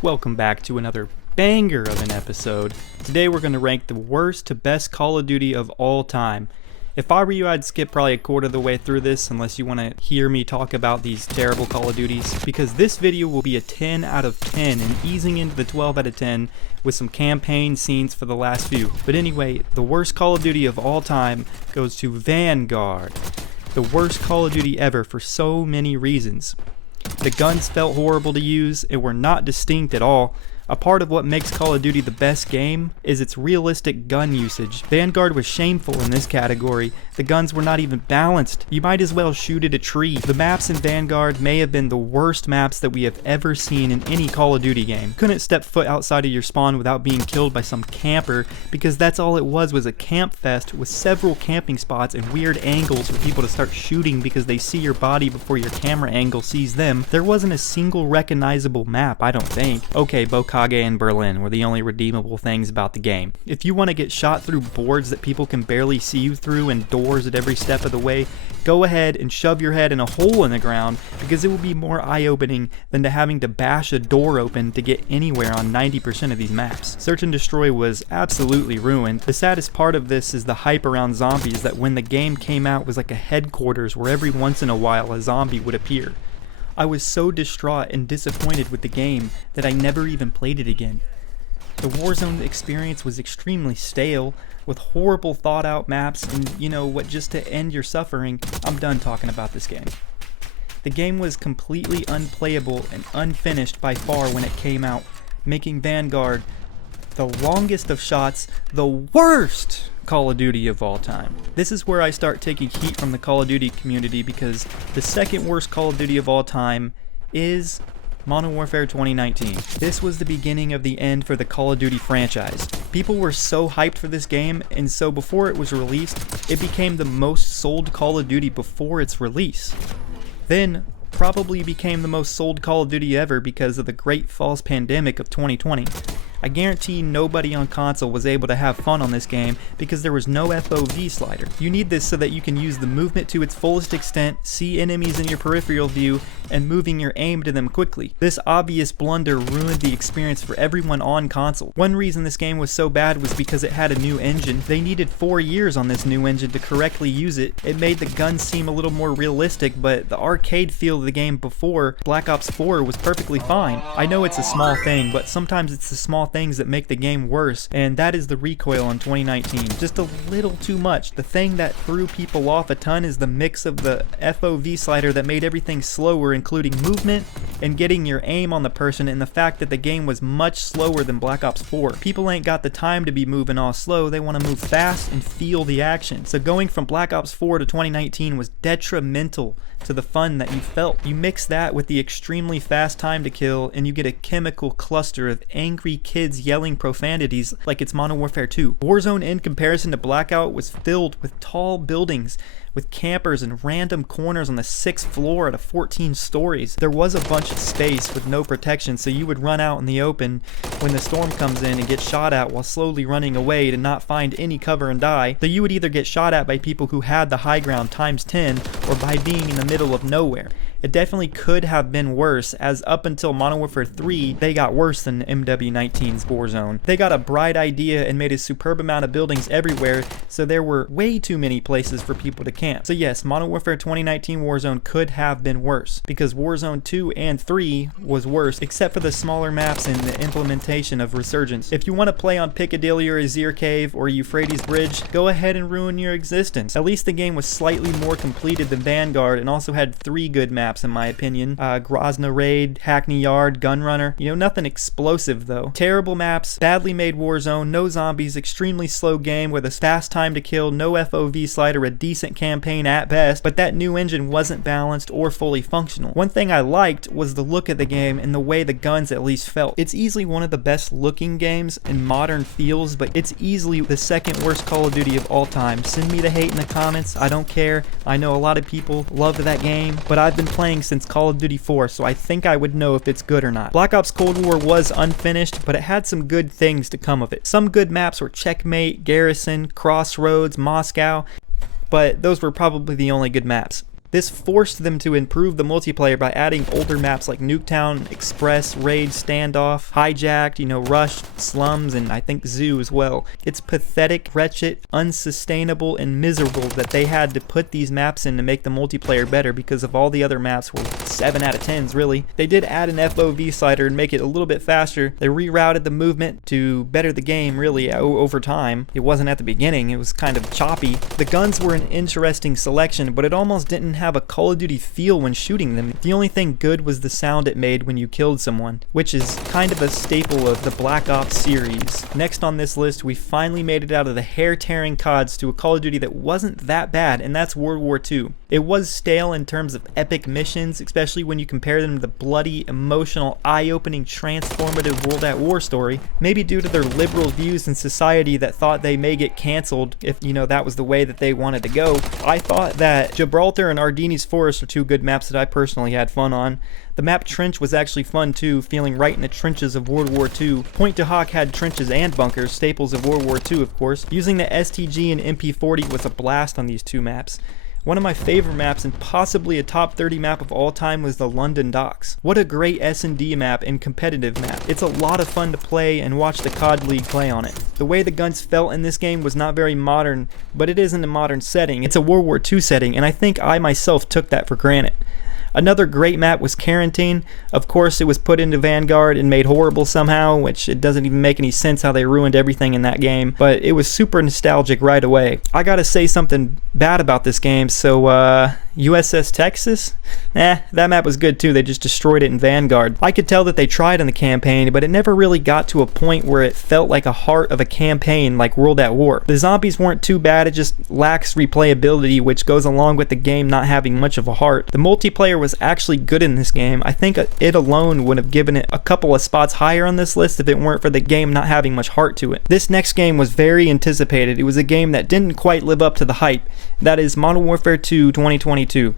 Welcome back to another banger of an episode. Today we're going to rank the worst to best Call of Duty of all time. If I were you, I'd skip probably a quarter of the way through this unless you want to hear me talk about these terrible Call of Duties, because this video will be a 10 out of 10 and easing into the 12 out of 10 with some campaign scenes for the last few. But anyway, the worst Call of Duty of all time goes to Vanguard. The worst Call of Duty ever for so many reasons. The guns felt horrible to use and were not distinct at all. A part of what makes Call of Duty the best game is its realistic gun usage. Vanguard was shameful in this category. The guns were not even balanced. You might as well shoot at a tree. The maps in Vanguard may have been the worst maps that we have ever seen in any Call of Duty game. Couldn't step foot outside of your spawn without being killed by some camper, because that's all it was a camp fest with several camping spots and weird angles for people to start shooting because they see your body before your camera angle sees them. There wasn't a single recognizable map, I don't think. Okay, Bokage and Berlin were the only redeemable things about the game. If you want to get shot through boards that people can barely see you through and doors at every step of the way, go ahead and shove your head in a hole in the ground, because it will be more eye-opening than to having to bash a door open to get anywhere on 90% of these maps. Search and Destroy was absolutely ruined. The saddest part of this is the hype around zombies, that when the game came out was like a headquarters where every once in a while a zombie would appear. I was so distraught and disappointed with the game that I never even played it again. The Warzone experience was extremely stale, with horrible thought out maps, and you know what, just to end your suffering, I'm done talking about this game. The game was completely unplayable and unfinished by far when it came out, making Vanguard the longest of shots, the worst Call of Duty of all time. This is where I start taking heat from the Call of Duty community, because the second worst Call of Duty of all time is Modern Warfare 2019. This was the beginning of the end for the Call of Duty franchise. People were so hyped for this game, and so before it was released, it became the most sold Call of Duty before its release. Then probably became the most sold Call of Duty ever because of the great false pandemic of 2020. I guarantee nobody on console was able to have fun on this game because there was no FOV slider. You need this so that you can use the movement to its fullest extent, see enemies in your peripheral view, and moving your aim to them quickly. This obvious blunder ruined the experience for everyone on console. One reason this game was so bad was because it had a new engine. They needed 4 years on this new engine to correctly use it. It made the guns seem a little more realistic, but the arcade feel of the game before Black Ops 4 was perfectly fine. I know it's a small thing, but sometimes it's the small things that make the game worse, and that is the recoil in 2019. Just a little too much. The thing that threw people off a ton is the mix of the FOV slider that made everything slower, including movement and getting your aim on the person, and the fact that the game was much slower than Black Ops 4. People ain't got the time to be moving all slow, they want to move fast and feel the action. So going from Black Ops 4 to 2019 was detrimental to the fun that you felt. You mix that with the extremely fast time to kill, and you get a chemical cluster of angry kids yelling profanities like it's Modern Warfare 2. Warzone, in comparison to Blackout, was filled with tall buildings, with campers and random corners on the 6th floor out of 14 stories. There was a bunch of space with no protection, so you would run out in the open when the storm comes in and get shot at while slowly running away to not find any cover and die. So you would either get shot at by people who had the high ground times 10, or by being in the middle of nowhere. It definitely could have been worse, as up until Modern Warfare 3, they got worse than MW19's Warzone. They got a bright idea and made a superb amount of buildings everywhere, so there were way too many places for people to camp. So yes, Modern Warfare 2019 Warzone could have been worse, because Warzone 2 and 3 was worse, except for the smaller maps and the implementation of Resurgence. If you want to play on Piccadilly or Azir Cave or Euphrates Bridge, go ahead and ruin your existence. At least the game was slightly more completed than Vanguard, and also had 3 good maps in my opinion. Grozny Raid, Hackney Yard, Gunrunner. You know, nothing explosive though. Terrible maps, badly made Warzone, no zombies, extremely slow game with a fast time to kill, no FOV slider, a decent campaign at best, but that new engine wasn't balanced or fully functional. One thing I liked was the look of the game and the way the guns at least felt. It's easily one of the best looking games in modern feels, but it's easily the second worst Call of Duty of all time. Send me the hate in the comments, I don't care. I know a lot of people loved that game, but I've been playing since Call of Duty 4, so I think I would know if it's good or not. Black Ops Cold War was unfinished, but it had some good things to come of it. Some good maps were Checkmate, Garrison, Crossroads, Moscow, but those were probably the only good maps. This forced them to improve the multiplayer by adding older maps like Nuketown, Express, Raid, Standoff, Hijacked, Rush, Slums, and I think Zoo as well. It's pathetic, wretched, unsustainable, and miserable that they had to put these maps in to make the multiplayer better because of all the other maps were 7 out of 10s really. They did add an FOV slider and make it a little bit faster. They rerouted the movement to better the game really over time. It wasn't at the beginning, it was kind of choppy. The guns were an interesting selection, but it almost didn't have a Call of Duty feel when shooting them. The only thing good was the sound it made when you killed someone, which is kind of a staple of the Black Ops series. Next on this list, we finally made it out of the hair-tearing CODs to a Call of Duty that wasn't that bad, and that's World War II. It was stale in terms of epic missions, especially when you compare them to the bloody, emotional, eye-opening, transformative World at War story, maybe due to their liberal views in society that thought they may get cancelled if, that was the way that they wanted to go. I thought that Gibraltar and Ardeni's Forest are 2 good maps that I personally had fun on. The map Trench was actually fun too, feeling right in the trenches of World War II. Point to Hawk had trenches and bunkers, staples of World War II of course. Using the STG and MP40 was a blast on these 2 maps. One of my favorite maps and possibly a top 30 map of all time was the London Docks. What a great S&D map and competitive map. It's a lot of fun to play and watch the COD League play on it. The way the guns felt in this game was not very modern, but it isn't a modern setting. It's a World War II setting, and I think I myself took that for granted. Another great map was Quarantine. Of course, it was put into Vanguard and made horrible somehow, which it doesn't even make any sense how they ruined everything in that game, but it was super nostalgic right away. I gotta say something bad about this game, so USS Texas? That map was good too, they just destroyed it in Vanguard. I could tell that they tried in the campaign, but it never really got to a point where it felt like a heart of a campaign like World at War. The zombies weren't too bad, it just lacks replayability, which goes along with the game not having much of a heart. The multiplayer was actually good in this game. I think it alone would have given it a couple of spots higher on this list if it weren't for the game not having much heart to it. This next game was very anticipated. It was a game that didn't quite live up to the hype. That is Modern Warfare 2 2022.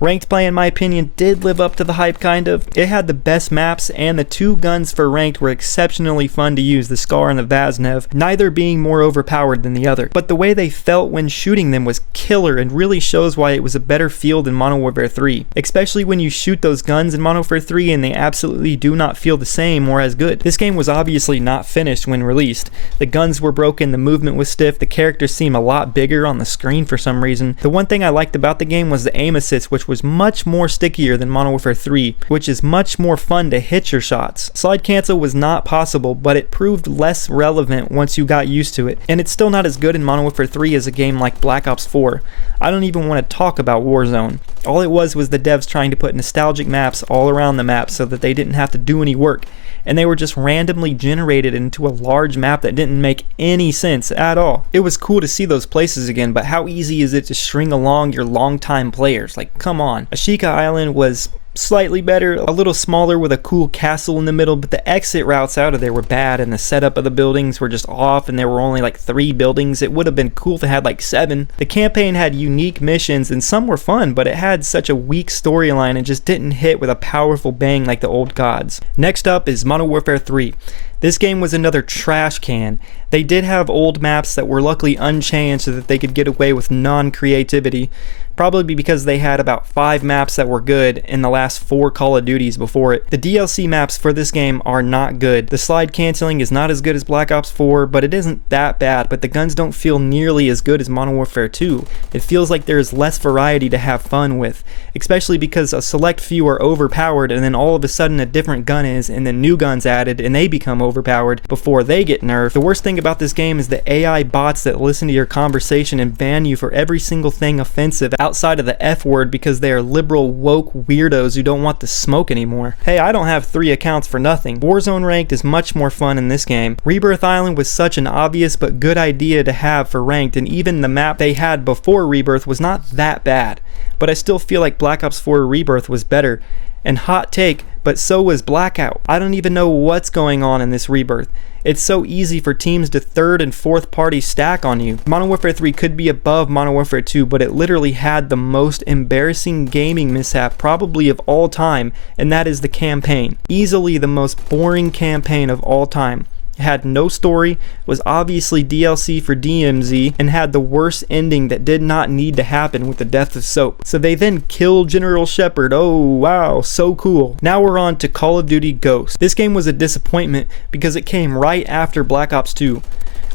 Ranked play, in my opinion, did live up to the hype, kind of. It had the best maps, and the 2 guns for Ranked were exceptionally fun to use, the Scar and the Vaznev, neither being more overpowered than the other. But the way they felt when shooting them was killer and really shows why it was a better feel than Modern Warfare 3. Especially when you shoot those guns in Modern Warfare 3 and they absolutely do not feel the same or as good. This game was obviously not finished when released. The guns were broken, the movement was stiff, the characters seemed a lot bigger on the screen for some reason. The one thing I liked about the game was the aim assist, which was much more stickier than Modern Warfare 3, which is much more fun to hit your shots. Slide cancel was not possible, but it proved less relevant once you got used to it, and it's still not as good in Modern Warfare 3 as a game like Black Ops 4. I don't even want to talk about Warzone. All it was the devs trying to put nostalgic maps all around the map so that they didn't have to do any work, and they were just randomly generated into a large map that didn't make any sense at all. It was cool to see those places again, but how easy is it to string along your longtime players? Like, come on. Ashika Island was slightly better, a little smaller with a cool castle in the middle, but the exit routes out of there were bad and the setup of the buildings were just off and there were only like 3 buildings. It would have been cool to have like 7. The campaign had unique missions and some were fun, but it had such a weak storyline and just didn't hit with a powerful bang like the old CODs. Next up is Modern Warfare 3. This game was another trash can. They did have old maps that were luckily unchanged so that they could get away with non-creativity. Probably because they had about 5 maps that were good in the last 4 Call of Duties before it. The DLC maps for this game are not good. The slide canceling is not as good as Black Ops 4, but it isn't that bad, but the guns don't feel nearly as good as Modern Warfare 2. It feels like there is less variety to have fun with, especially because a select few are overpowered and then all of a sudden a different gun is and then new guns added and they become overpowered before they get nerfed. The worst thing about this game is the AI bots that listen to your conversation and ban you for every single thing offensive outside of the F word because they are liberal woke weirdos who don't want the smoke anymore. Hey, I don't have 3 accounts for nothing. Warzone Ranked is much more fun in this game. Rebirth Island was such an obvious but good idea to have for Ranked, and even the map they had before Rebirth was not that bad. But I still feel like Black Ops 4 Rebirth was better. And hot take, but so was Blackout. I don't even know what's going on in this Rebirth. It's so easy for teams to 3rd and 4th party stack on you. Modern Warfare 3 could be above Modern Warfare 2, but it literally had the most embarrassing gaming mishap probably of all time, and that is the campaign. Easily the most boring campaign of all time. It had no story, was obviously DLC for DMZ, and had the worst ending that did not need to happen with the death of Soap. So they then killed General Shepard. Oh wow, so cool. Now we're on to Call of Duty Ghosts. This game was a disappointment because it came right after Black Ops 2.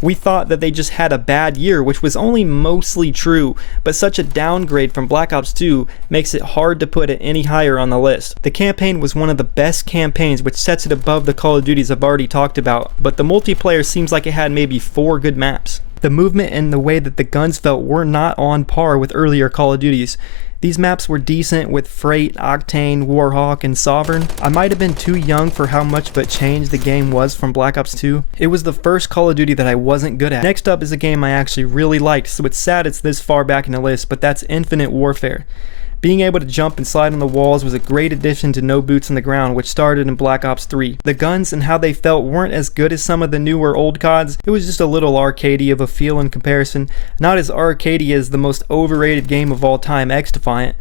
We thought that they just had a bad year, which was only mostly true, but such a downgrade from Black Ops 2 makes it hard to put it any higher on the list. The campaign was one of the best campaigns, which sets it above the Call of Duties I've already talked about, but the multiplayer seems like it had maybe 4 good maps. The movement and the way that the guns felt were not on par with earlier Call of Duties. These maps were decent with Freight, Octane, Warhawk, and Sovereign. I might have been too young for how much of a change the game was from Black Ops 2. It was the first Call of Duty that I wasn't good at. Next up is a game I actually really liked, so it's sad it's this far back in the list, but that's Infinite Warfare. Being able to jump and slide on the walls was a great addition to No Boots on the Ground, which started in Black Ops 3. The guns and how they felt weren't as good as some of the newer old CODs. It was just a little arcadey of a feel in comparison. Not as arcadey as the most overrated game of all time, X-Defiant.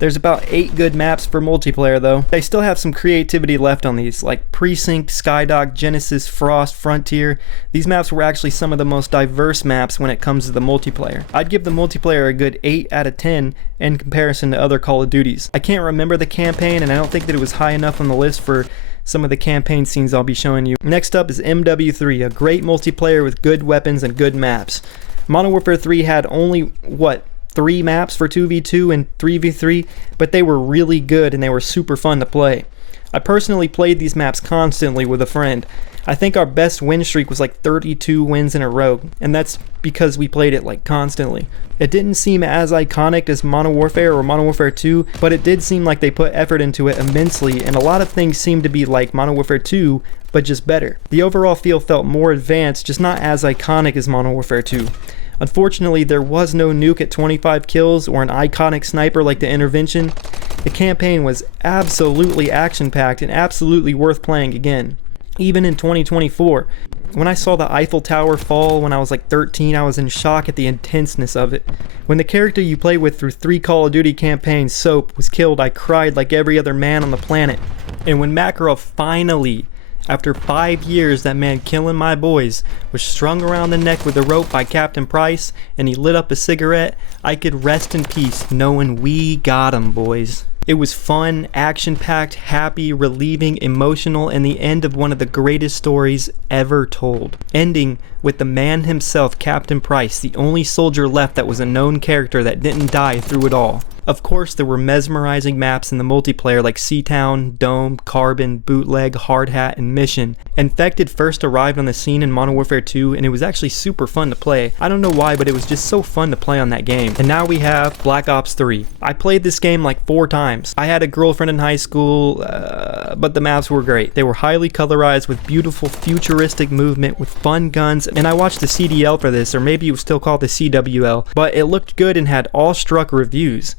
There's about 8 good maps for multiplayer though. They still have some creativity left on these, like Precinct, Skydock, Genesis, Frost, Frontier. These maps were actually some of the most diverse maps when it comes to the multiplayer. I'd give the multiplayer a good 8 out of 10 in comparison to other Call of Duties. I can't remember the campaign, and I don't think that it was high enough on the list for some of the campaign scenes I'll be showing you. Next up is MW3, a great multiplayer with good weapons and good maps. Modern Warfare 3 had only, 3 maps for 2v2 and 3v3, but they were really good and they were super fun to play. I personally played these maps constantly with a friend. I think our best win streak was like 32 wins in a row, and that's because we played it like constantly. It didn't seem as iconic as Modern Warfare or Modern Warfare 2, but it did seem like they put effort into it immensely, and a lot of things seemed to be like Modern Warfare 2, but just better. The overall feel felt more advanced, just not as iconic as Modern Warfare 2. Unfortunately, there was no nuke at 25 kills or an iconic sniper like the Intervention. The campaign was absolutely action-packed and absolutely worth playing again, even in 2024. When I saw the Eiffel Tower fall when I was like 13, I was in shock at the intenseness of it. When the character you play with through 3 Call of Duty campaigns, Soap, was killed, I cried like every other man on the planet. And when Makarov finally, after 5 years, that man killing my boys, was strung around the neck with a rope by Captain Price, and he lit up a cigarette, I could rest in peace knowing we got him, boys. It was fun, action-packed, happy, relieving, emotional, and the end of one of the greatest stories ever told. Ending with the man himself, Captain Price, the only soldier left that was a known character that didn't die through it all. Of course, there were mesmerizing maps in the multiplayer like Seatown, Dome, Carbon, Bootleg, Hard Hat, and Mission. Infected first arrived on the scene in Modern Warfare 2, and it was actually super fun to play. I don't know why, but it was just so fun to play on that game. And now we have Black Ops 3. I played this game like 4 times. I had a girlfriend in high school, but the maps were great. They were highly colorized with beautiful futuristic movement with fun guns, and I watched the CDL for this, or maybe it was still called the CWL, but it looked good and had awestruck reviews.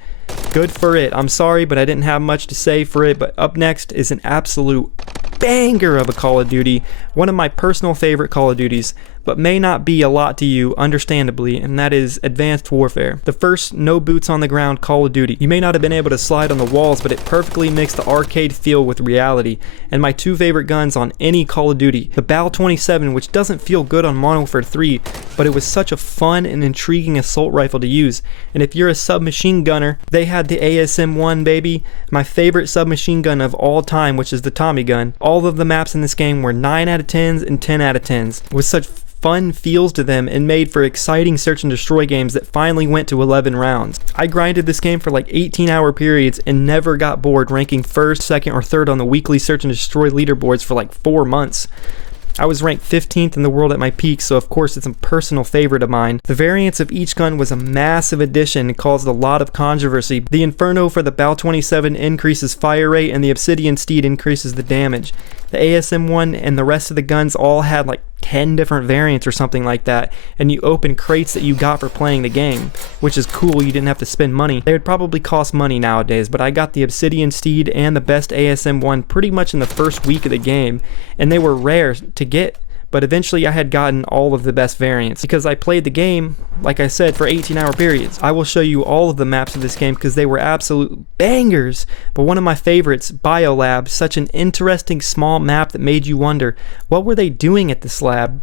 Good for it. I'm sorry, but I didn't have much to say for it. But up next is an absolute banger of a Call of Duty, one of my personal favorite Call of Duties, but may not be a lot to you, understandably, and that is Advanced Warfare, the first no boots on the ground Call of Duty. You may not have been able to slide on the walls, but it perfectly mixed the arcade feel with reality, and my 2 favorite guns on any Call of Duty, the Bal-27, which doesn't feel good on Modern Warfare 3, but it was such a fun and intriguing assault rifle to use, and if you're a submachine gunner, they had the ASM-1, baby, my favorite submachine gun of all time, which is the Tommy gun. All of the maps in this game were 9 out of 10s and 10 out of 10s, with such fun feels to them and made for exciting search and destroy games that finally went to 11 rounds. I grinded this game for like 18-hour periods and never got bored, ranking 1st, 2nd, or 3rd on the weekly search and destroy leaderboards for like 4 months. I was ranked 15th in the world at my peak, so of course it's a personal favorite of mine. The variance of each gun was a massive addition and caused a lot of controversy. The Inferno for the Bal-27 increases fire rate, and the Obsidian Steed increases the damage. The ASM-1 and the rest of the guns all had like 10 different variants or something like that, and you open crates that you got for playing the game, which is cool. You didn't have to spend money. They would probably cost money nowadays, but I got the Obsidian Steed and the best ASM-1 pretty much in the first week of the game, and they were rare to get but eventually I had gotten all of the best variants because I played the game, like I said, for 18-hour periods. I will show you all of the maps of this game because they were absolute bangers, but one of my favorites, Biolab, such an interesting small map that made you wonder, what were they doing at this lab?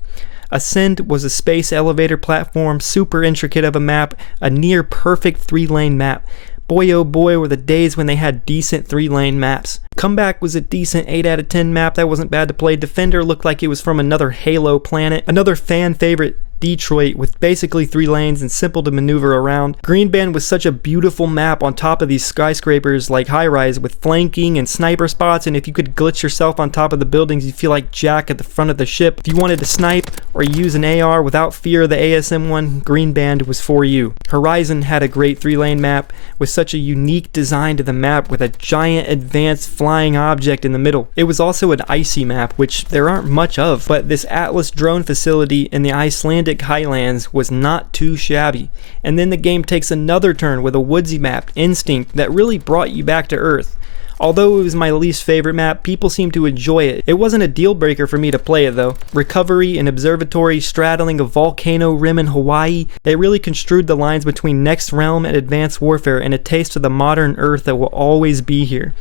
Ascend was a space elevator platform, super intricate of a map, a near perfect 3-lane map. Boy oh boy were the days when they had decent 3-lane maps. Comeback was a decent 8 out of 10 map, that wasn't bad to play. Defender looked like it was from another Halo planet. Another fan favorite, Detroit, with basically 3 lanes and simple to maneuver around. Green Band was such a beautiful map on top of these skyscrapers like high rise with flanking and sniper spots, and if you could glitch yourself on top of the buildings you feel like Jack at the front of the ship. If you wanted to snipe or use an AR without fear of the ASM-1, Green Band was for you. Horizon had a great 3-lane map with such a unique design to the map with a giant advanced flying object in the middle. It was also an icy map, which there aren't much of, but this Atlas drone facility in the Icelandic highlands was not too shabby. And then the game takes another turn with a woodsy map, Instinct, that really brought you back to Earth. Although it was my least favorite map, people seemed to enjoy it. It wasn't a deal breaker for me to play it though. Recovery, an observatory straddling a volcano rim in Hawaii, they really construed the lines between Next Realm and Advanced Warfare and a taste of the modern Earth that will always be here.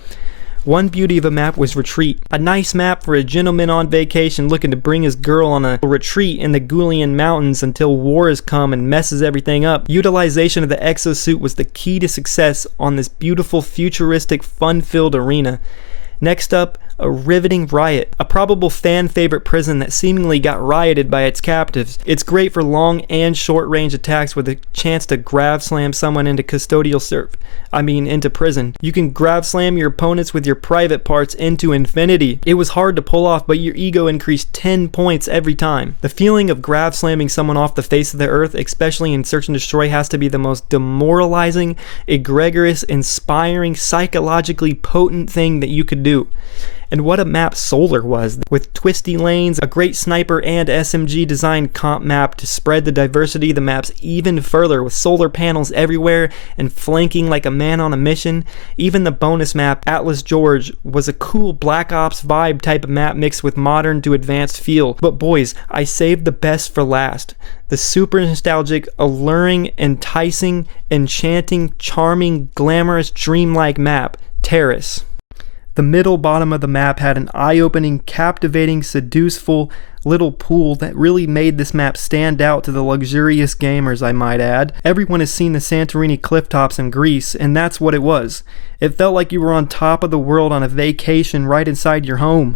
One beauty of a map was Retreat, a nice map for a gentleman on vacation looking to bring his girl on a retreat in the Gulian Mountains until war has come and messes everything up. Utilization of the exosuit was the key to success on this beautiful, futuristic, fun-filled arena. Next up, a riveting riot, a probable fan favorite prison that seemingly got rioted by its captives. It's great for long and short range attacks with a chance to grav slam someone into into prison. You can grav slam your opponents with your private parts into infinity. It was hard to pull off, but your ego increased 10 points every time. The feeling of grav slamming someone off the face of the earth, especially in Search and Destroy, has to be the most demoralizing, egregious, inspiring, psychologically potent thing that you could do. And what a map Solar was, with twisty lanes, a great sniper and SMG designed comp map to spread the diversity of the maps even further with solar panels everywhere and flanking like a man on a mission. Even the bonus map, Atlas George, was a cool Black Ops vibe type of map mixed with modern to advanced feel. But boys, I saved the best for last. The super nostalgic, alluring, enticing, enchanting, charming, glamorous, dreamlike map, Terrace. The middle bottom of the map had an eye-opening, captivating, seduceful little pool that really made this map stand out to the luxurious gamers, I might add. Everyone has seen the Santorini clifftops in Greece, and that's what it was. It felt like you were on top of the world on a vacation right inside your home.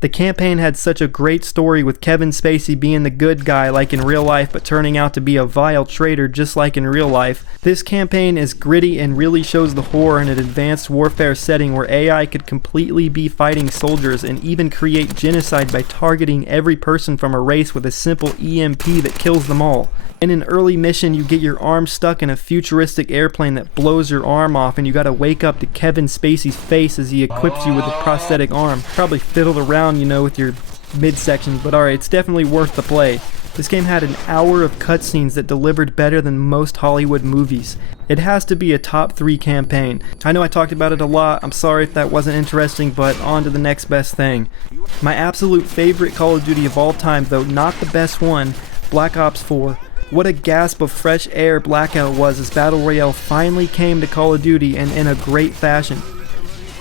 The campaign had such a great story with Kevin Spacey being the good guy like in real life but turning out to be a vile traitor just like in real life. This campaign is gritty and really shows the horror in an advanced warfare setting where AI could completely be fighting soldiers and even create genocide by targeting every person from a race with a simple EMP that kills them all. In an early mission, you get your arm stuck in a futuristic airplane that blows your arm off, and you gotta wake up to Kevin Spacey's face as he equips you with a prosthetic arm. Probably fiddled around, with your midsection, but alright, it's definitely worth the play. This game had an hour of cutscenes that delivered better than most Hollywood movies. It has to be a top 3 campaign. I know I talked about it a lot, I'm sorry if that wasn't interesting, but on to the next best thing. My absolute favorite Call of Duty of all time, though not the best one, Black Ops 4. What a gasp of fresh air Blackout was as Battle Royale finally came to Call of Duty and in a great fashion.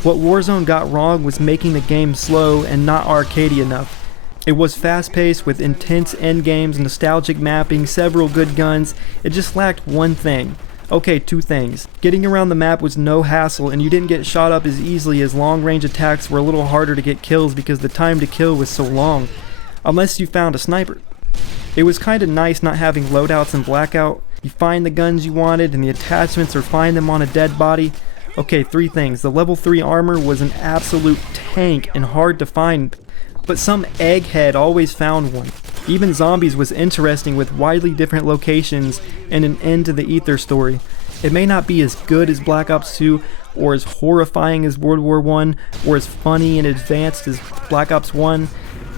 What Warzone got wrong was making the game slow and not arcadey enough. It was fast-paced with intense endgames, nostalgic mapping, several good guns. It just lacked one thing. Okay, 2 things. Getting around the map was no hassle, and you didn't get shot up as easily as long-range attacks were a little harder to get kills because the time to kill was so long. Unless you found a sniper. It was kinda nice not having loadouts in Blackout. You find the guns you wanted and the attachments or find them on a dead body. Okay, 3 things. The level 3 armor was an absolute tank and hard to find, but some egghead always found one. Even Zombies was interesting with widely different locations and an end to the Ether story. It may not be as good as Black Ops 2 or as horrifying as World War I or as funny and advanced as Black Ops 1,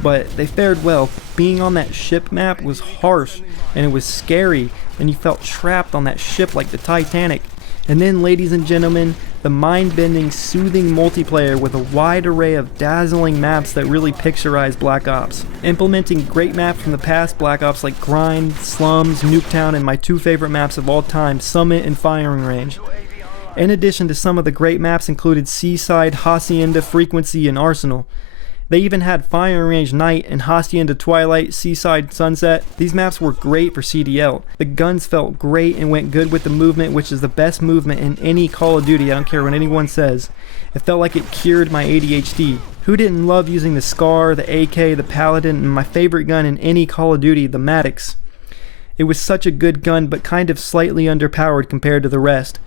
but they fared well. Being on that ship map was harsh and it was scary and you felt trapped on that ship like the Titanic. And then, ladies and gentlemen, the mind-bending, soothing multiplayer with a wide array of dazzling maps that really picturize Black Ops. Implementing great maps from the past Black Ops like Grind, Slums, Nuketown, and my two favorite maps of all time, Summit and Firing Range. In addition to some of the great maps included Seaside, Hacienda, Frequency, and Arsenal. They even had Firing Range Night and Hacienda Twilight, Seaside Sunset. These maps were great for CDL. The guns felt great and went good with the movement, which is the best movement in any Call of Duty, I don't care what anyone says. It felt like it cured my ADHD. Who didn't love using the SCAR, the AK, the Paladin, and my favorite gun in any Call of Duty, the Maddox? It was such a good gun, but kind of slightly underpowered compared to the rest.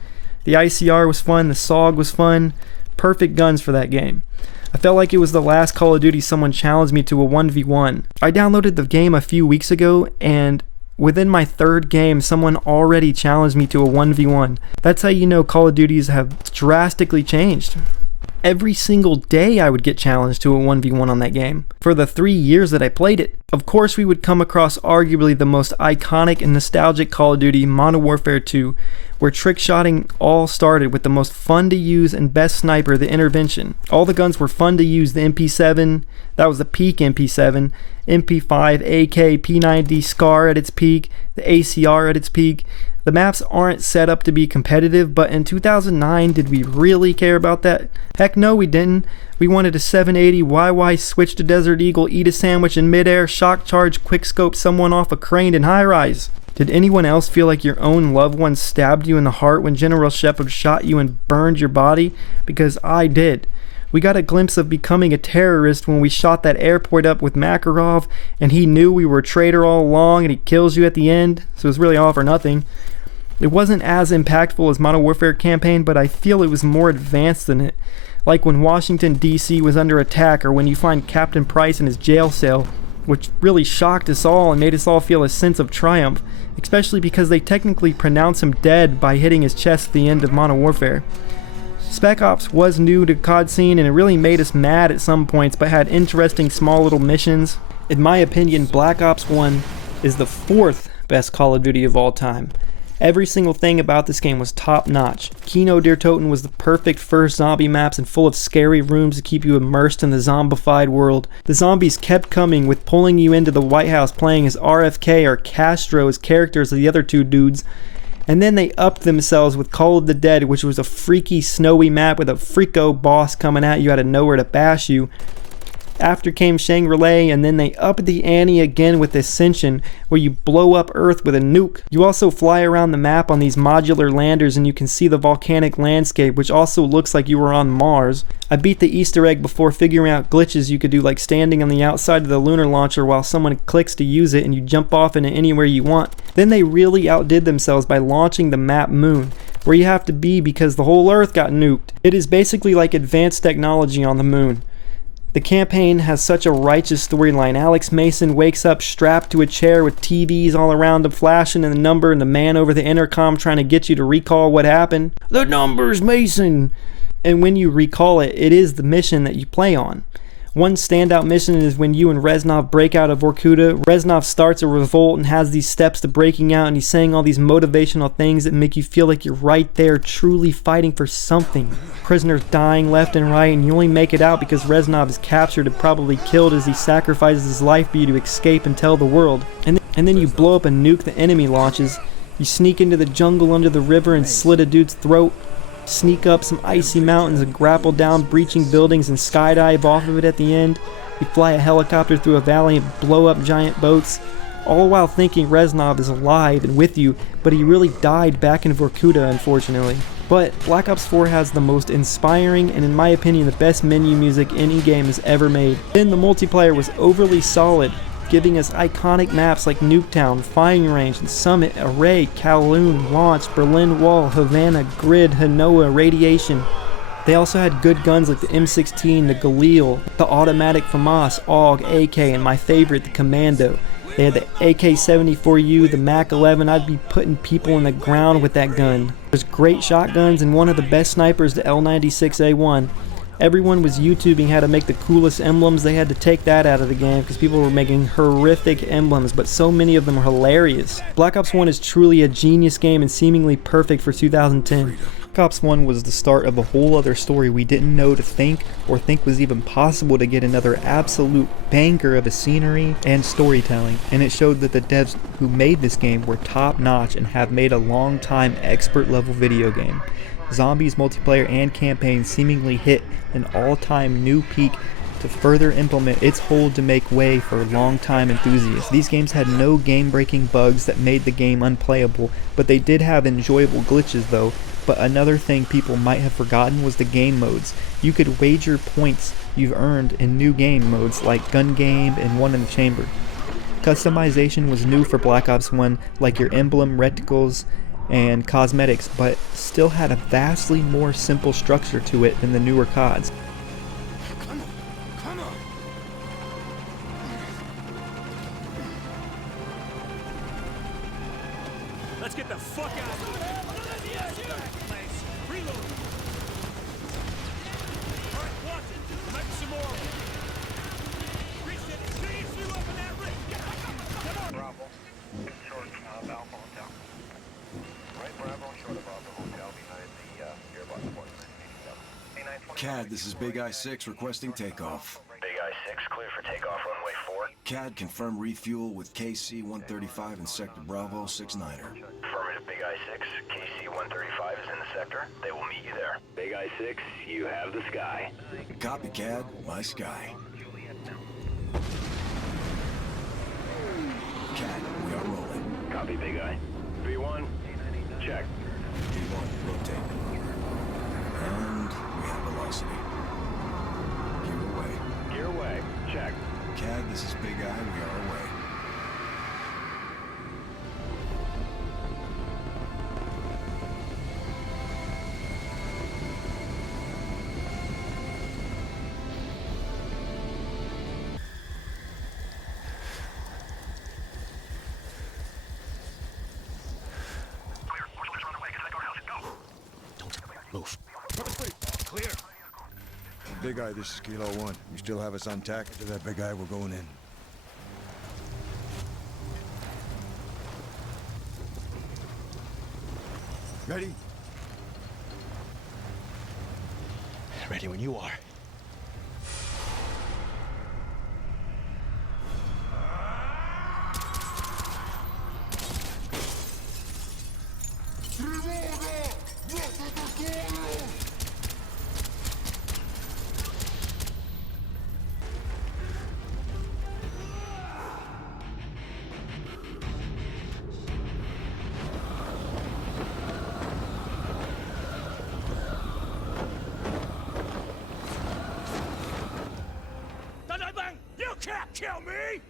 The ICR was fun, the SOG was fun, perfect guns for that game. I felt like it was the last Call of Duty someone challenged me to a 1v1. I downloaded the game a few weeks ago, and within my third game, someone already challenged me to a 1v1. That's how you know Call of Duties have drastically changed. Every single day I would get challenged to a 1v1 on that game, for the 3 years that I played it. Of course we would come across arguably the most iconic and nostalgic Call of Duty, Modern Warfare 2, where trick-shotting all started with the most fun to use and best sniper, the Intervention. All the guns were fun to use, the MP7, that was the peak MP7, MP5, AK, P90, SCAR at its peak, the ACR at its peak. The maps aren't set up to be competitive, but in 2009, did we really care about that? Heck no, we didn't. We wanted a 780 YY switch to Desert Eagle, eat a sandwich in midair, shock charge, quickscope someone off a crane in high rise. Did anyone else feel like your own loved one stabbed you in the heart when General Shepard shot you and burned your body? Because I did. We got a glimpse of becoming a terrorist when we shot that airport up with Makarov, and he knew we were a traitor all along, and he kills you at the end, so it's really all for nothing. It wasn't as impactful as Modern Warfare campaign, but I feel it was more advanced than it. Like when Washington, D.C. was under attack, or when you find Captain Price in his jail cell, which really shocked us all and made us all feel a sense of triumph, especially because they technically pronounce him dead by hitting his chest at the end of Modern Warfare. Spec Ops was new to COD scene, and it really made us mad at some points, but had interesting small little missions. In my opinion, Black Ops 1 is the fourth best Call of Duty of all time. Every single thing about this game was top notch. Kino der Toten was the perfect first zombie maps and full of scary rooms to keep you immersed in the zombified world. The zombies kept coming, with pulling you into the White House playing as RFK or Castro as characters of the other two dudes. And then they upped themselves with Call of the Dead, which was a freaky snowy map with a freako boss coming at you out of nowhere to bash you. After came Shangri-La, and then they upped the ante again with Ascension, where you blow up Earth with a nuke. You also fly around the map on these modular landers, and you can see the volcanic landscape, which also looks like you were on Mars. I beat the Easter egg before figuring out glitches you could do, like standing on the outside of the lunar launcher while someone clicks to use it and you jump off into anywhere you want. Then they really outdid themselves by launching the map Moon, where you have to be because the whole Earth got nuked. It is basically like advanced technology on the moon. The campaign has such a righteous storyline. Alex Mason wakes up strapped to a chair with TVs all around him flashing and the number, and the man over the intercom trying to get you to recall what happened. The number's Mason! And when you recall it, it is the mission that you play on. One standout mission is when you and Reznov break out of Vorkuta. Reznov starts a revolt and has these steps to breaking out, and he's saying all these motivational things that make you feel like you're right there truly fighting for something. Prisoners dying left and right, and you only make it out because Reznov is captured and probably killed as he sacrifices his life for you to escape and tell the world. And then you blow up a nuke the enemy launches. You sneak into the jungle under the river and slit a dude's throat. Sneak up some icy mountains and grapple down breaching buildings and skydive off of it at the end. You fly a helicopter through a valley and blow up giant boats, all while thinking Reznov is alive and with you, but he really died back in Vorkuta, unfortunately. But Black Ops 4 has the most inspiring and, in my opinion, the best menu music any game has ever made. Then the multiplayer was overly solid, giving us iconic maps like Nuketown, Firing Range, and Summit, Array, Kowloon, Launch, Berlin Wall, Havana, Grid, Hanoa, Radiation. They also had good guns like the M16, the Galil, the automatic FAMAS, AUG, AK, and my favorite, the Commando. They had the AK-74U, the MAC-11. I'd be putting people in the ground with that gun. There's great shotguns and one of the best snipers, the L96A1. Everyone was YouTubing how to make the coolest emblems. They had to take that out of the game because people were making horrific emblems, but so many of them are hilarious. Black Ops 1 is truly a genius game and seemingly perfect for 2010. Black Ops 1 was the start of a whole other story we didn't know to think or think was even possible to get another absolute banger of a scenery and storytelling, and it showed that the devs who made this game were top notch and have made a long time expert level video game. Zombies multiplayer and campaign seemingly hit an all-time new peak to further implement its hold to make way for long-time enthusiasts. These games had no game-breaking bugs that made the game unplayable, but they did have enjoyable glitches though. But another thing people might have forgotten was the game modes. You could wager points you've earned in new game modes like Gun Game and One in the Chamber. Customization was new for Black Ops 1, like your emblem, reticles, and cosmetics, but still had a vastly more simple structure to it than the newer CODs. Let's get the fuck out of here. Reload. All right, watch it. Make some more. Reset it. See you up in that ring. Come on. Bravo. Short of Alpha Hotel. Right, Bravo, short of Alpha Hotel behind the gearbox point. CAD, this is Big I-6 requesting takeoff. Big I-6, clear for takeoff, runway 4. CAD, confirm refuel with KC-135 in Sector Bravo 69er. Affirmative, Big I-6. KC-135 is in the sector. They will meet you there. Big I-6, you have the sky. Copy, CAD, my sky. CAD, we are rolling. Copy, Big I. V1, check. V1, rotate. And we have velocity. Gear away. Gear away, check. CAD, this is Big I, we are away. Move. Clear. Big Eye, this is Kilo 1. You still have us on tack? To that Big Eye, we're going in. Ready? Ready when you are. You can't kill me!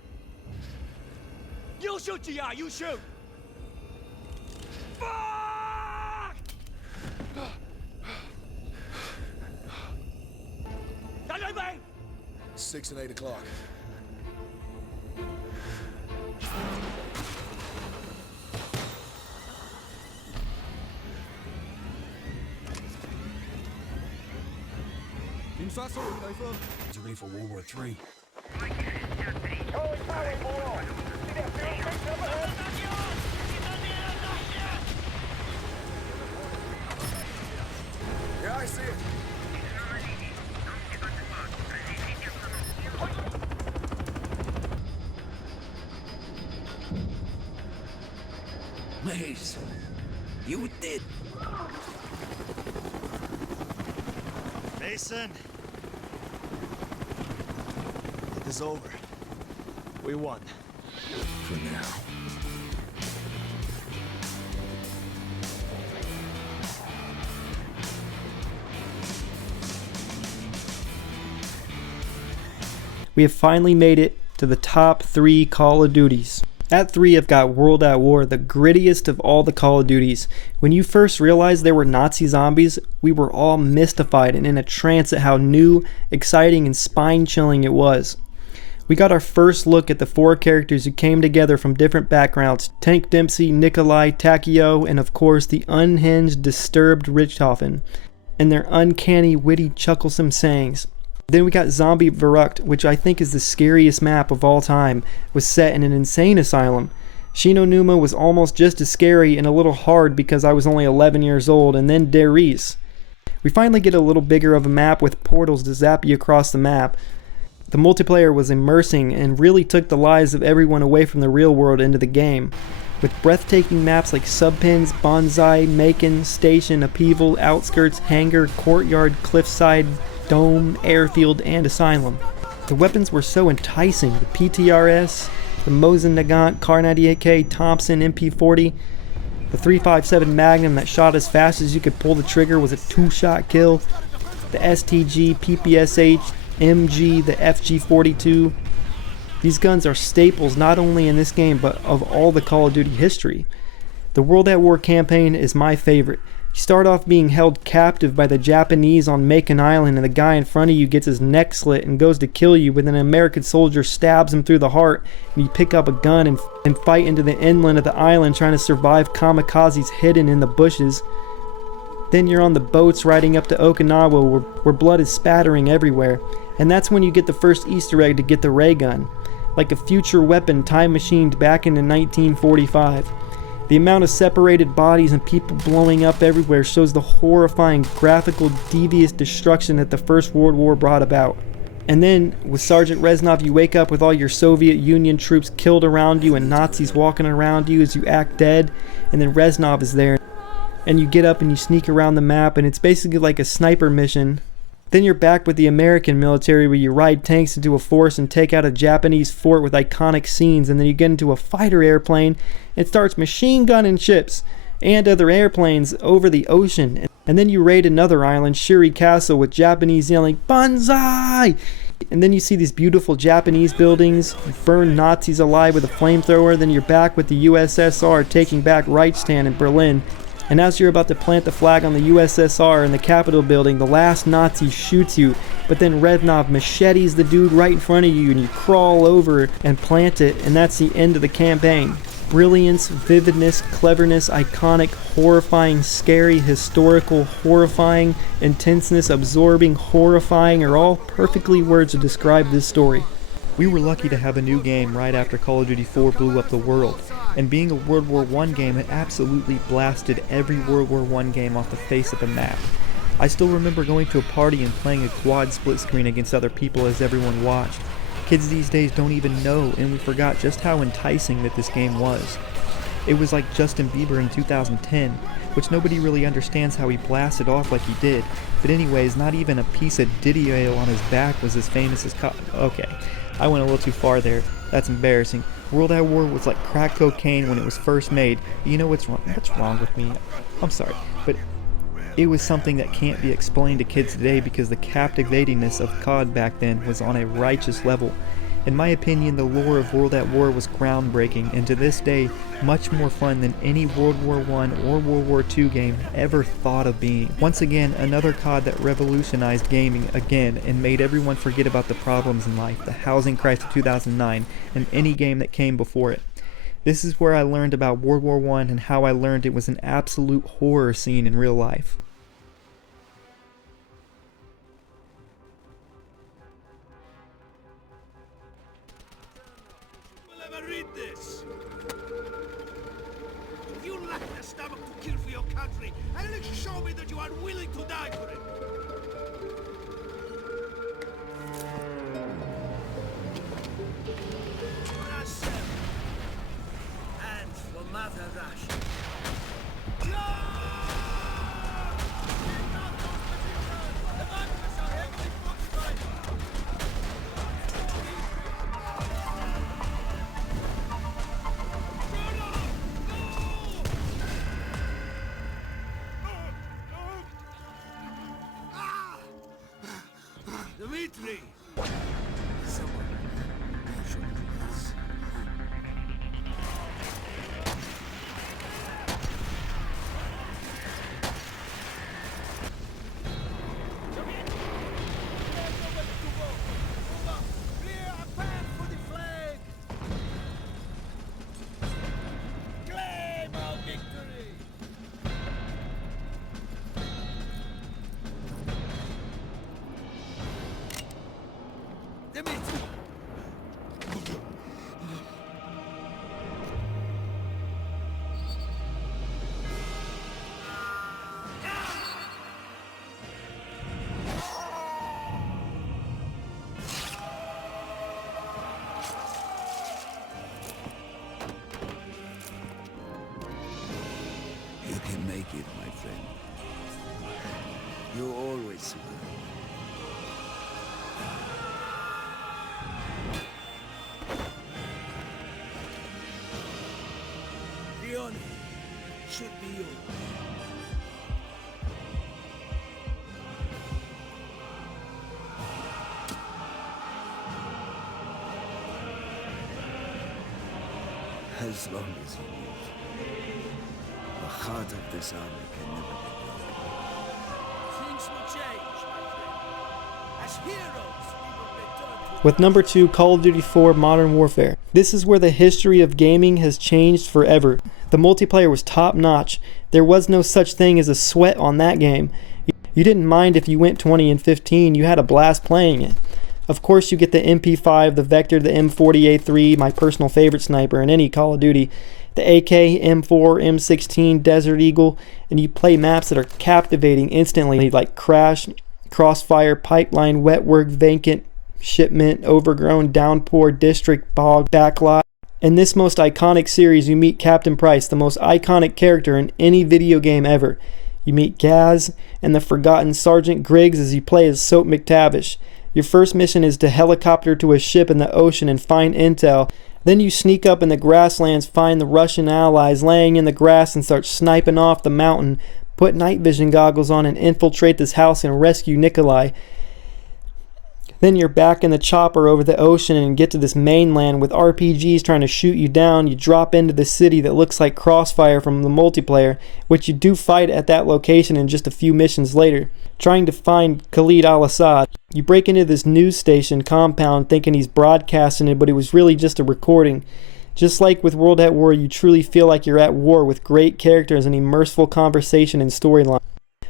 You shoot, GI, you shoot! Fuck! 6 and 8 o'clock. You ready for World War III? Yeah, I see it. Maze, you did. Mason! It is over. We won. For now. We have finally made it to the top 3 Call of Duties. At 3 I've got World at War, the grittiest of all the Call of Duties. When you first realized there were Nazi zombies, we were all mystified and in a trance at how new, exciting, and spine-chilling it was. We got our first look at the 4 characters who came together from different backgrounds: Tank Dempsey, Nikolai, Takeo, and of course the unhinged, disturbed Richthofen, and their uncanny, witty, chucklesome sayings. Then we got Zombie Verrückt, which I think is the scariest map of all time, was set in an insane asylum. Shinonuma was almost just as scary and a little hard because I was only 11 years old, and then Derice. We finally get a little bigger of a map with portals to zap you across the map. The multiplayer was immersing and really took the lives of everyone away from the real world into the game. With breathtaking maps like Subpens, Bonsai, Macon, Station, Upheaval, Outskirts, Hangar, Courtyard, Cliffside, Dome, Airfield, and Asylum. The weapons were so enticing. The PTRS, the Mosin Nagant, Kar 98K, Thompson, MP40, the 357 Magnum that shot as fast as you could pull the trigger was a 2-shot kill, the STG, PPSH, MG, the FG42. These guns are staples not only in this game but of all the Call of Duty history. The World at War campaign is my favorite. You start off being held captive by the Japanese on Macon Island, and the guy in front of you gets his neck slit and goes to kill you, but then an American soldier stabs him through the heart, and you pick up a gun and fight into the inland of the island trying to survive kamikazes hidden in the bushes. Then you're on the boats riding up to Okinawa where blood is spattering everywhere, and that's when you get the first Easter egg to get the ray gun, like a future weapon time machined back into 1945. The amount of separated bodies and people blowing up everywhere shows the horrifying, graphical, devious destruction that the First World War brought about. And then, with Sergeant Reznov, you wake up with all your Soviet Union troops killed around you and Nazis walking around you as you act dead, and then Reznov is there. And you get up and you sneak around the map, and it's basically like a sniper mission. Then you're back with the American military where you ride tanks into a forest and take out a Japanese fort with iconic scenes, and then you get into a fighter airplane and starts machine gunning ships and other airplanes over the ocean. And then you raid another island, Shuri Castle, with Japanese yelling, "Banzai!" And then you see these beautiful Japanese buildings, burn Nazis alive with a flamethrower, then you're back with the USSR taking back Reichstag in Berlin. And as you're about to plant the flag on the USSR in the Capitol building, the last Nazi shoots you, but then Reznov machetes the dude right in front of you and you crawl over and plant it, and that's the end of the campaign. Brilliance, vividness, cleverness, iconic, horrifying, scary, historical, horrifying, intenseness, absorbing, horrifying are all perfectly words to describe this story. We were lucky to have a new game right after Call of Duty 4 blew up the world, and being a World War I game, it absolutely blasted every World War I game off the face of the map. I still remember going to a party and playing a quad split screen against other people as everyone watched. Kids these days don't even know, and we forgot just how enticing that this game was. It was like Justin Bieber in 2010, which nobody really understands how he blasted off like he did, but anyways, not even a piece of Diddy oil on his back was as famous as Okay, I went a little too far there. That's embarrassing. World at War was like crack cocaine when it was first made. You know what's wrong? What's wrong with me? I'm sorry, but it was something that can't be explained to kids today because the captivatingness of COD back then was on a righteous level. In my opinion, the lore of World at War was groundbreaking, and to this day, much more fun than any World War I or World War II game ever thought of being. Once again, another COD that revolutionized gaming again and made everyone forget about the problems in life, the housing crisis of 2009, and any game that came before it. This is where I learned about World War I and how I learned it was an absolute horror scene in real life. Read this. If you lack the stomach to kill for your country, at least show me that you are willing to die for it. And for Mother Russia. Dmitri! Someone should do this. Clear a path for the flag! Claim our victory! kid, my friend. You always smile. The honor should be yours. As long as you live, the heart of this army can never be broken. Things will change, my friend. As heroes, we will return to With number 2, Call of Duty 4 Modern Warfare. This is where the history of gaming has changed forever. The multiplayer was top notch. There was no such thing as a sweat on that game. You didn't mind if you went 20 and 15, you had a blast playing it. Of course you get the MP5, the Vector, the M40A3, my personal favorite sniper in any Call of Duty, the AK, M4, M16, Desert Eagle, and you play maps that are captivating instantly like Crash, Crossfire, Pipeline, Wetwork, Vacant, Shipment, Overgrown, Downpour, District, Bog, Backlot. In this most iconic series, you meet Captain Price, the most iconic character in any video game ever. You meet Gaz and the forgotten Sergeant Griggs as you play as Soap McTavish. Your first mission is to helicopter to a ship in the ocean and find intel. Then you sneak up in the grasslands, find the Russian allies laying in the grass and start sniping off the mountain. Put night vision goggles on and infiltrate this house and rescue Nikolai. Then you're back in the chopper over the ocean and get to this mainland with RPGs trying to shoot you down. You drop into the city that looks like Crossfire from the multiplayer, which you do fight at that location in just a few missions later, trying to find Khalid al-Assad. You break into this news station compound thinking he's broadcasting it, but it was really just a recording. Just like with World at War, you truly feel like you're at war with great characters and immersive conversation and storyline.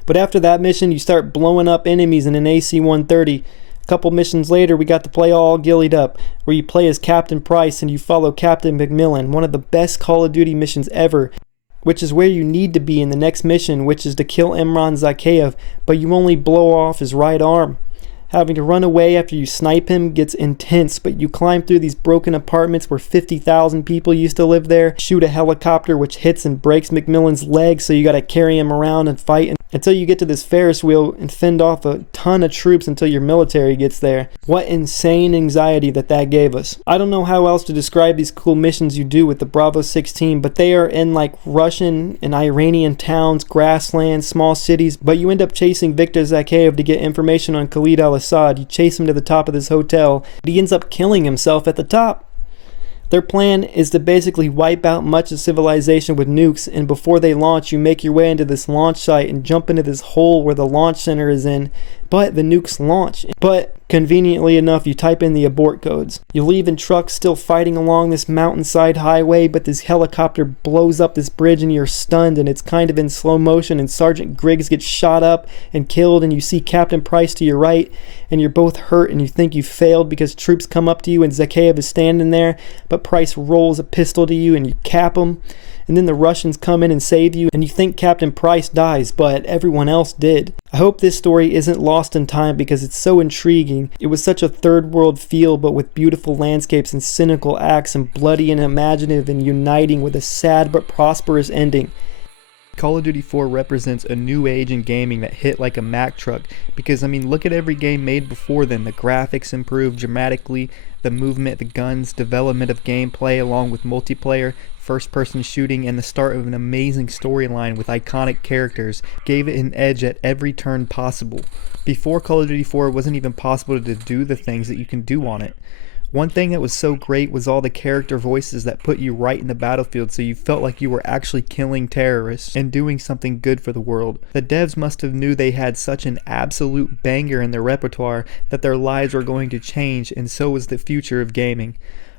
But after that mission, you start blowing up enemies in an AC-130. A couple missions later, we got to play All Gillied Up, where you play as Captain Price and you follow Captain McMillan, one of the best Call of Duty missions ever, which is where you need to be in the next mission, which is to kill Imran Zakhaev, but you only blow off his right arm. Having to run away after you snipe him gets intense, but you climb through these broken apartments where 50,000 people used to live there, shoot a helicopter which hits and breaks McMillan's leg, so you gotta carry him around and fight until you get to this Ferris wheel and fend off a ton of troops until your military gets there. What insane anxiety that gave us. I don't know how else to describe these cool missions you do with the Bravo 16, but they are in like Russian and Iranian towns, grasslands, small cities, but you end up chasing Viktor Zakhaev to get information on Khalid al-Assad. You chase him to the top of this hotel, but he ends up killing himself at the top. Their plan is to basically wipe out much of civilization with nukes, and before they launch, you make your way into this launch site and jump into this hole where the launch center is in, but the nukes launch. But conveniently enough, you type in the abort codes. You leave in trucks still fighting along this mountainside highway, but this helicopter blows up this bridge and you're stunned, and it's kind of in slow motion, and Sergeant Griggs gets shot up and killed, and you see Captain Price to your right, and you're both hurt and you think you failed because troops come up to you and Zakhaev is standing there, but Price rolls a pistol to you and you cap him. And then the Russians come in and save you, and you think Captain Price dies, but everyone else did. I hope this story isn't lost in time because it's so intriguing. It was such a third world feel, but with beautiful landscapes and cynical acts and bloody and imaginative and uniting with a sad but prosperous ending. Call of Duty 4 represents a new age in gaming that hit like a Mack truck, because I mean, look at every game made before then. The graphics improved dramatically, the movement, the guns, development of gameplay along with multiplayer, first person shooting, and the start of an amazing storyline with iconic characters gave it an edge at every turn possible. Before Call of Duty 4, it wasn't even possible to do the things that you can do on it. One thing that was so great was all the character voices that put you right in the battlefield, so you felt like you were actually killing terrorists and doing something good for the world. The devs must have knew they had such an absolute banger in their repertoire that their lives were going to change, and so was the future of gaming.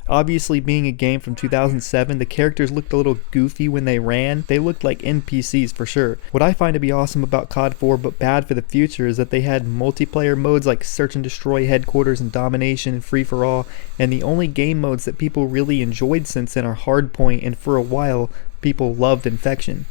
Obviously, being a game from 2007, the characters looked a little goofy when they ran. They looked like NPCs for sure. What I find to be awesome about COD 4 but bad for the future is that they had multiplayer modes like Search and Destroy, Headquarters, and Domination, and Free for All, and the only game modes that people really enjoyed since then are Hardpoint, and for a while, people loved Infection.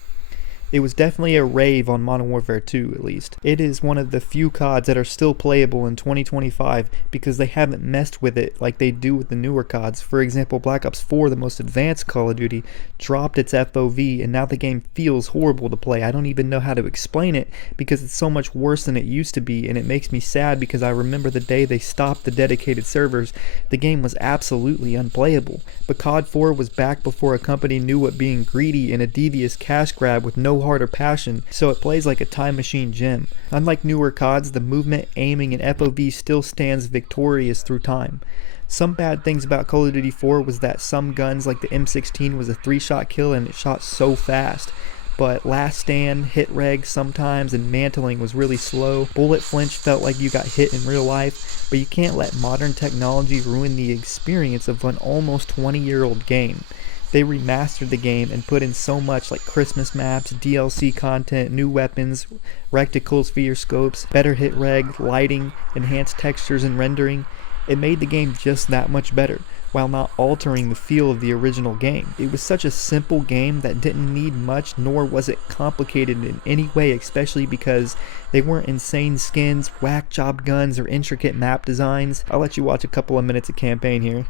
It was definitely a rave on Modern Warfare 2, at least. It is one of the few CODs that are still playable in 2025 because they haven't messed with it like they do with the newer CODs. For example, Black Ops 4, the most advanced Call of Duty, dropped its FOV and now the game feels horrible to play. I don't even know how to explain it because it's so much worse than it used to be, and it makes me sad because I remember the day they stopped the dedicated servers, the game was absolutely unplayable. But COD 4 was back before a company knew what being greedy and a devious cash grab with no heart or passion, so it plays like a time machine gem. Unlike newer CODs, the movement, aiming, and FOV still stands victorious through time. Some bad things about Call of Duty 4 was that some guns like the M16 was a 3-shot kill and it shot so fast. But Last Stand, hit reg sometimes, and mantling was really slow. Bullet flinch felt like you got hit in real life, but you can't let modern technology ruin the experience of an almost 20-year-old game. They remastered the game and put in so much like Christmas maps, DLC content, new weapons, reticles for your scopes, better hit reg, lighting, enhanced textures and rendering. It made the game just that much better, while not altering the feel of the original game. It was such a simple game that didn't need much, nor was it complicated in any way, especially because they weren't insane skins, whack job guns, or intricate map designs. I'll let you watch a couple of minutes of campaign here.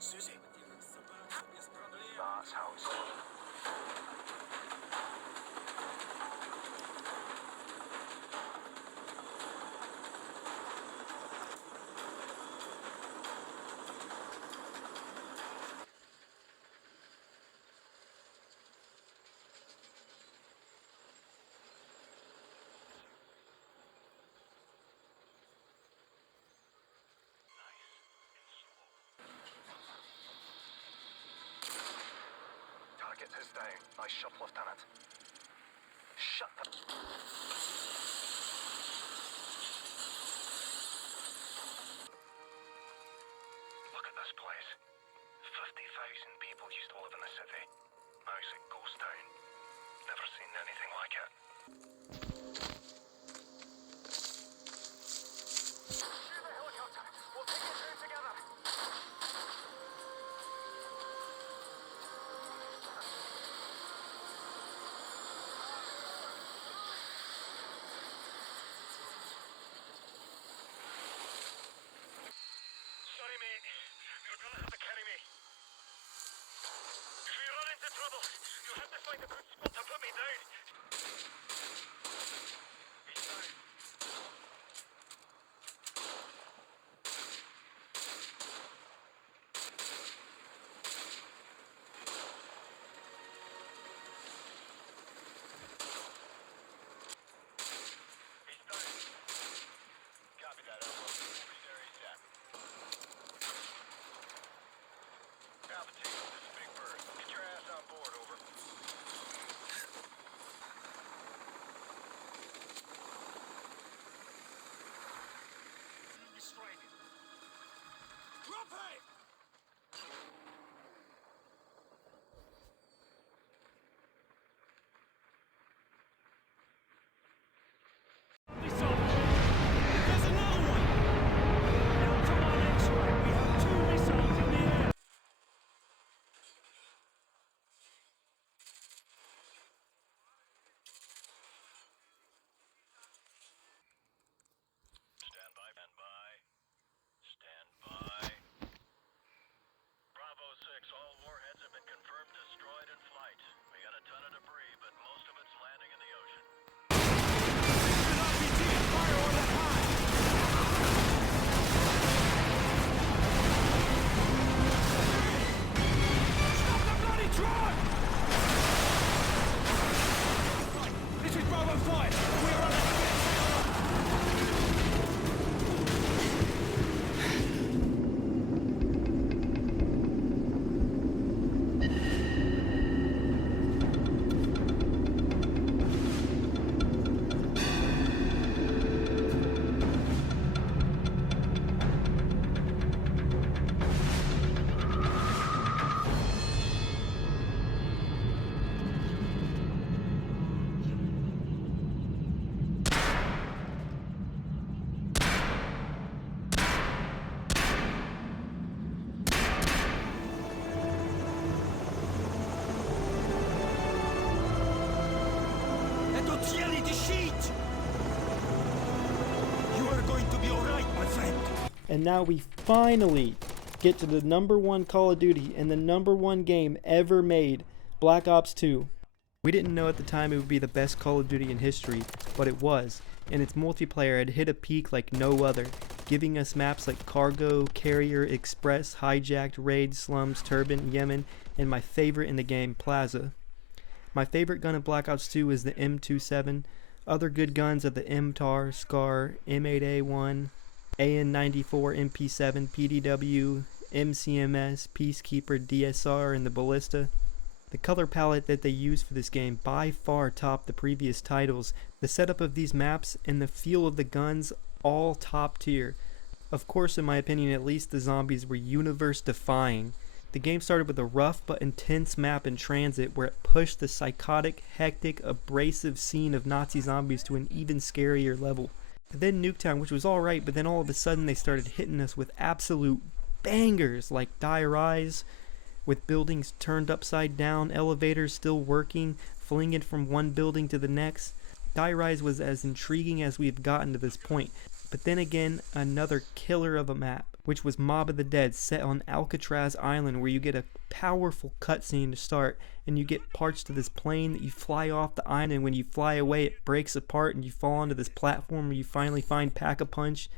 Susie. That's house. Target is down. Nice shot, Lieutenant. Shut the... Look at this place. 50,000 people used to live in the city. Now it's a ghost town. Never seen anything like it. Shoot the helicopter! We'll take it through together! And now we finally get to the #1 Call of Duty and the #1 game ever made, Black Ops 2. We didn't know at the time it would be the best Call of Duty in history, but it was, and its multiplayer had hit a peak like no other, giving us maps like Cargo, Carrier, Express, Hijacked, Raid, Slums, Turban, Yemen, and my favorite in the game, Plaza. My favorite gun in Black Ops 2 is the M27. Other good guns are the MTAR, SCAR, M8A1, AN94, MP7, PDW, MCMS, Peacekeeper, DSR, and the Ballista. The color palette that they used for this game by far topped the previous titles. The setup of these maps and the feel of the guns, all top tier. Of course, in my opinion at least, the zombies were universe defying. The game started with a rough but intense map in Transit where it pushed the psychotic, hectic, abrasive scene of Nazi zombies to an even scarier level. Then Nuketown, which was alright, but then all of a sudden they started hitting us with absolute bangers like Die Rise, with buildings turned upside down, elevators still working, flinging from one building to the next. Die Rise was as intriguing as we've gotten to this point. But then again, another killer of a map, which was Mob of the Dead, set on Alcatraz Island, where you get a powerful cutscene to start, and you get parts to this plane that you fly off the island, and when you fly away it breaks apart and you fall onto this platform where you finally find Pack-a-Punch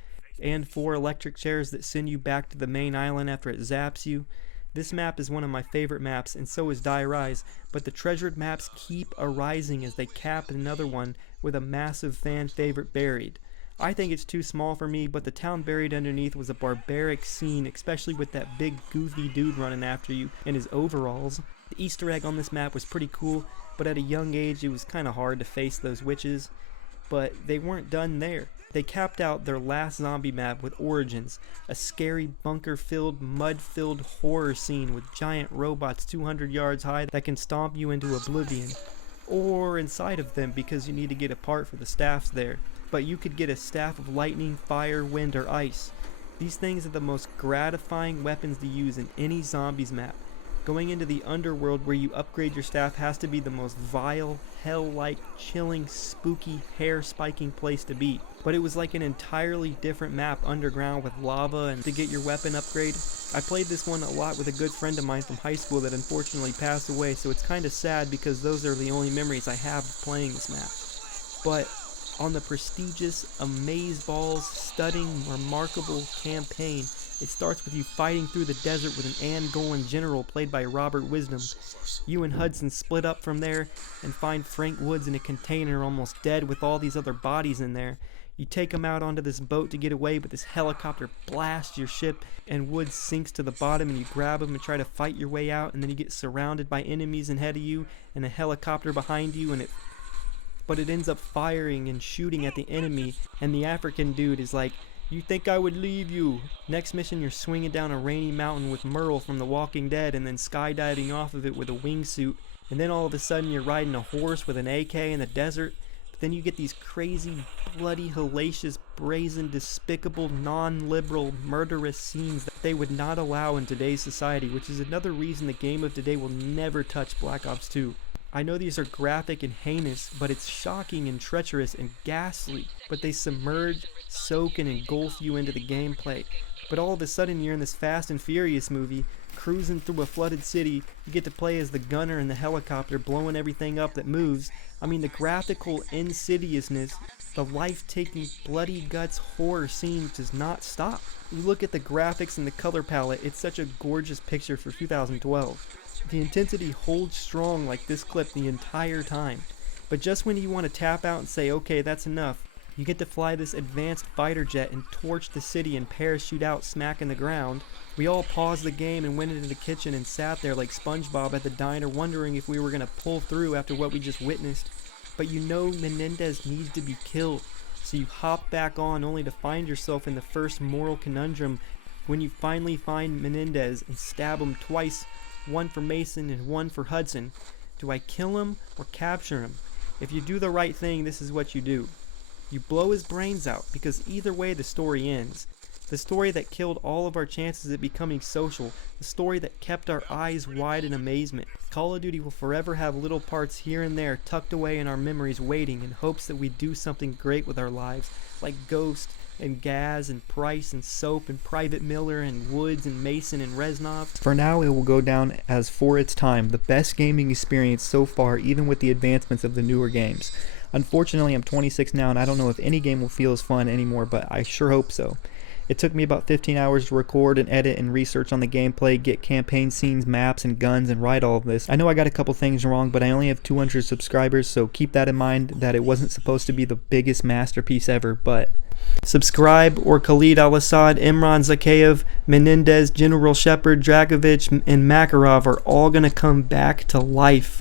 and 4 electric chairs that send you back to the main island after it zaps you. This map is one of my favorite maps, and so is Die Rise, but the treasured maps keep arising as they cap another one with a massive fan favorite, Buried. I think it's too small for me, but the town buried underneath was a barbaric scene, especially with that big goofy dude running after you in his overalls. The Easter egg on this map was pretty cool, but at a young age it was kinda hard to face those witches. But they weren't done there. They capped out their last zombie map with Origins, a scary bunker-filled, mud-filled horror scene with giant robots 200 yards high that can stomp you into oblivion. Or inside of them because you need to get a part for the staffs there. But you could get a staff of lightning, fire, wind, or ice. These things are the most gratifying weapons to use in any zombies map. Going into the underworld where you upgrade your staff has to be the most vile, hell-like, chilling, spooky, hair-spiking place to be. But it was like an entirely different map underground with lava and to get your weapon upgrade. I played this one a lot with a good friend of mine from high school that unfortunately passed away, so it's kinda sad because those are the only memories I have of playing this map. But on the prestigious, amazeballs, stunning, remarkable campaign, it starts with you fighting through the desert with an Angolan general played by Robert Wisdom. You and Hudson split up from there and find Frank Woods in a container almost dead with all these other bodies in there. You take him out onto this boat to get away, but this helicopter blasts your ship and Woods sinks to the bottom, and you grab him and try to fight your way out, and then you get surrounded by enemies ahead of you and a helicopter behind you, and it ends up firing and shooting at the enemy, and the African dude is like, "You think I would leave you?" Next mission you're swinging down a rainy mountain with Merle from The Walking Dead and then skydiving off of it with a wingsuit, and then all of a sudden you're riding a horse with an AK in the desert. But then you get these crazy, bloody, hellacious, brazen, despicable, non-liberal, murderous scenes that they would not allow in today's society, which is another reason the game of today will never touch Black Ops 2. I know these are graphic and heinous, but it's shocking and treacherous and ghastly. But they submerge, soak, and engulf you into the gameplay. But all of a sudden you're in this Fast and Furious movie, cruising through a flooded city. You get to play as the gunner in the helicopter, blowing everything up that moves. I mean, the graphical insidiousness, the life-taking, bloody guts horror scene does not stop. You look at the graphics and the color palette, it's such a gorgeous picture for 2012. The intensity holds strong like this clip the entire time. But just when you want to tap out and say, okay, that's enough, you get to fly this advanced fighter jet and torch the city and parachute out smacking the ground. We all paused the game and went into the kitchen and sat there like SpongeBob at the diner wondering if we were going to pull through after what we just witnessed. But you know Menendez needs to be killed, so you hop back on only to find yourself in the first moral conundrum when you finally find Menendez and stab him twice, one for Mason and one for Hudson. Do I kill him or capture him? If you do the right thing, this is what you do. You blow his brains out, because either way the story ends. The story that killed all of our chances at becoming social. The story that kept our eyes wide in amazement. Call of Duty will forever have little parts here and there tucked away in our memories waiting in hopes that we do something great with our lives, like Ghost, and Gaz and Price and Soap and Private Miller and Woods and Mason and Reznov. For now, it will go down as, for its time, the best gaming experience so far, even with the advancements of the newer games. Unfortunately, I'm 26 now and I don't know if any game will feel as fun anymore, but I sure hope so. It took me about 15 hours to record and edit and research on the gameplay, get campaign scenes, maps, and guns, and write all of this. I know I got a couple things wrong, but I only have 200 subscribers, so keep that in mind that it wasn't supposed to be the biggest masterpiece ever, but... Subscribe, or Khalid Al-Assad, Imran Zakhaev, Menendez, General Shepard, Dragovich, and Makarov are all gonna come back to life.